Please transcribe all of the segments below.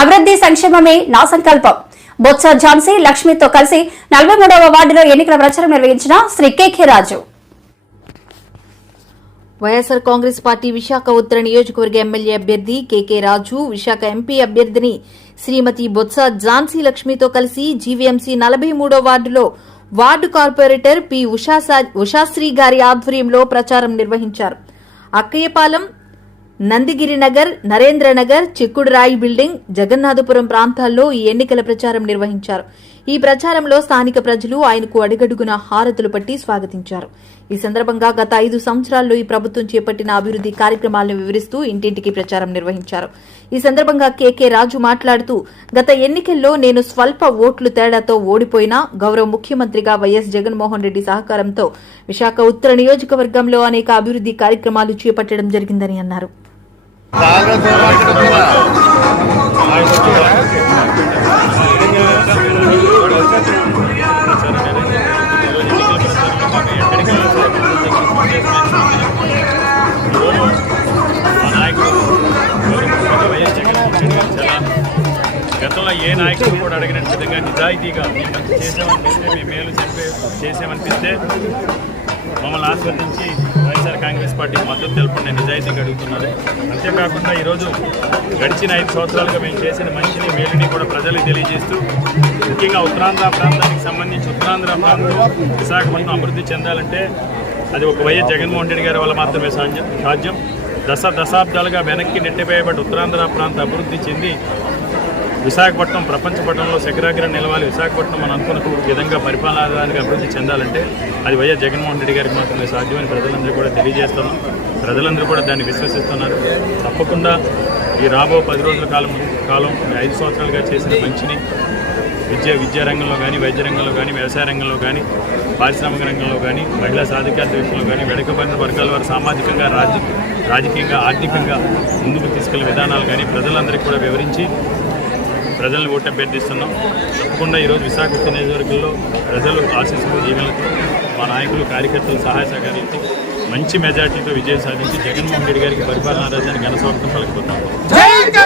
అభివృద్ధి సంక్షేమమే నా సంకల్పం. బొత్స ఝాన్సీ లక్ష్మితో కలిసి నలభై మూడవ వార్డులో ఎన్నికల ప్రచారం నిర్వహించిన Shri K K Raju. YSR Congress party Visakha ఉత్తర నియోజకవర్గ ఎమ్మెల్యే అభ్యర్థి కేకే రాజు విశాఖ ఎంపీ అభ్యర్థిని శ్రీమతి బొత్స ఝాన్సీ లక్ష్మితో కలిసి జీవీఎంసీ నలభై మూడో వార్డులో వార్డు కార్పొరేటర్ పి ఉషాశ్రీ గారి ఆధ్వర్యంలో ప్రచారం నిర్వహించారు. అక్కయ్యపాలెం నందిగిరి నగర్ చిక్కుడురాయి బిల్డింగ్ జగన్నాథపురం ప్రాంతాల్లో ఈ ఎన్నికల ప్రచారం నిర్వహించారు. ఈ ప్రచారంలో స్థానిక ప్రజలు ఆయనకు అడుగడుగున హారతులు పట్టి స్వాగతించారు. ఈ సందర్భంగా గత ఐదు సంవత్సరాల్లో ఈ ప్రభుత్వం చేపట్టిన అభివృద్ధి కార్యక్రమాలను వివరిస్తూ ఇంటింటికి ప్రచారం నిర్వహించారు. ఈ సందర్భంగా కేకే రాజు మాట్లాడుతూ గత ఎన్నికల్లో నేను స్వల్ప ఓట్లు తేడాతో ఓడిపోయినా గౌరవ ముఖ్యమంత్రిగా వైఎస్ జగన్మోహన్ రెడ్డి సహకారంతో విశాఖ ఉత్తర నియోజకవర్గంలో అనేక అభివృద్ధి కార్యక్రమాలు చేపట్టడం జరిగిందని అన్నారు. గతంలో ఏ నాయకుడు కూడా అడిగిన విధంగా నిజాయితీగా చేసామనిపిస్తే మేము మేలు చెప్పే చేసామనిపిస్తే మమ్మల్ని ఆస్వాదించి వైఎస్ఆర్ కాంగ్రెస్ పార్టీకి మద్దతు తెలుపండి నిజాయితీగా అడుగుతున్నారు అంతేకాకుండా ఈరోజు గడిచిన ఐదు సంవత్సరాలుగా మేము చేసిన మంచిని మేలుని కూడా ప్రజలకు తెలియజేస్తూ ముఖ్యంగా ఉత్తరాంధ్ర ప్రాంతానికి సంబంధించి ఉత్తరాంధ్ర ప్రాంతం విశాఖపట్నం అభివృద్ధి చెందాలంటే అది ఒక వైఎస్ జగన్మోహన్ రెడ్డి గారి వల్ల మాత్రమే సాధ్యం. సాధ్యం. దశ దశాబ్దాలుగా వెనక్కి నెట్టివేయబడి ఉత్తరాంధ్ర ప్రాంత అభివృద్ధి చెంది విశాఖపట్నం ప్రపంచ పట్టణంలో శిఖరాగ్రం నిలవాలి. విశాఖపట్నం మనం అనుకున్న విధంగా పరిపాలనానికి అభివృద్ధి చెందాలంటే అది వైఎస్ జగన్మోహన్ రెడ్డి గారికి మాత్రమే సాధ్యమని ప్రజలందరూ కూడా తెలియజేస్తున్నాం. ప్రజలందరూ కూడా దాన్ని విశ్వసిస్తున్నారు. తప్పకుండా ఈ రాబో పది రోజుల కాలం కాలం ఐదు సంవత్సరాలుగా చేసిన మంచిని విద్య విద్యా రంగంలో కానీ వైద్య రంగంలో కానీ వ్యవసాయ రంగంలో కానీ పారిశ్రామిక రంగంలో కానీ మహిళా సాధికారత విషయంలో కానీ వెనుకబడిన వర్గాల వారు సామాజికంగా రాజ రాజకీయంగా ఆర్థికంగా ముందుకు తీసుకెళ్ళే విధానాలు కానీ ప్రజలందరికీ కూడా వివరించి ప్రజలను ఓటు అభ్యర్థిస్తున్నాం. తప్పకుండా ఈరోజు విశాఖ నియోజకవర్గంలో ప్రజలు ఆశిస్తున్న దీవెనలతో మా నాయకులు కార్యకర్తలు సహాయ సహకారించి మంచి మెజార్టీతో విజయం సాధించి జగన్మోహన్ రెడ్డి గారికి పరిపాలనా రాజ్యాన్ని ఘన స్వాగతం పలుకుతున్నాం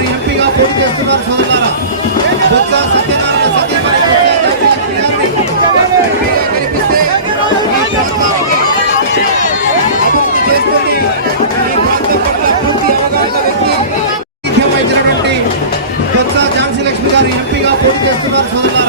గారు ఎంపీగా పోటీ చేస్తున్నారు సోదరులారా. బొత్స సత్యనారాయణ సతీమణి కనిపిస్తే ఈ పూర్తి అవగాహన వ్యక్తి ముఖ్యమైనటువంటి బొత్స ఝాన్సీ లక్ష్మి గారు ఎంపీగా పోటీ చేస్తున్నారు సోదరులారా.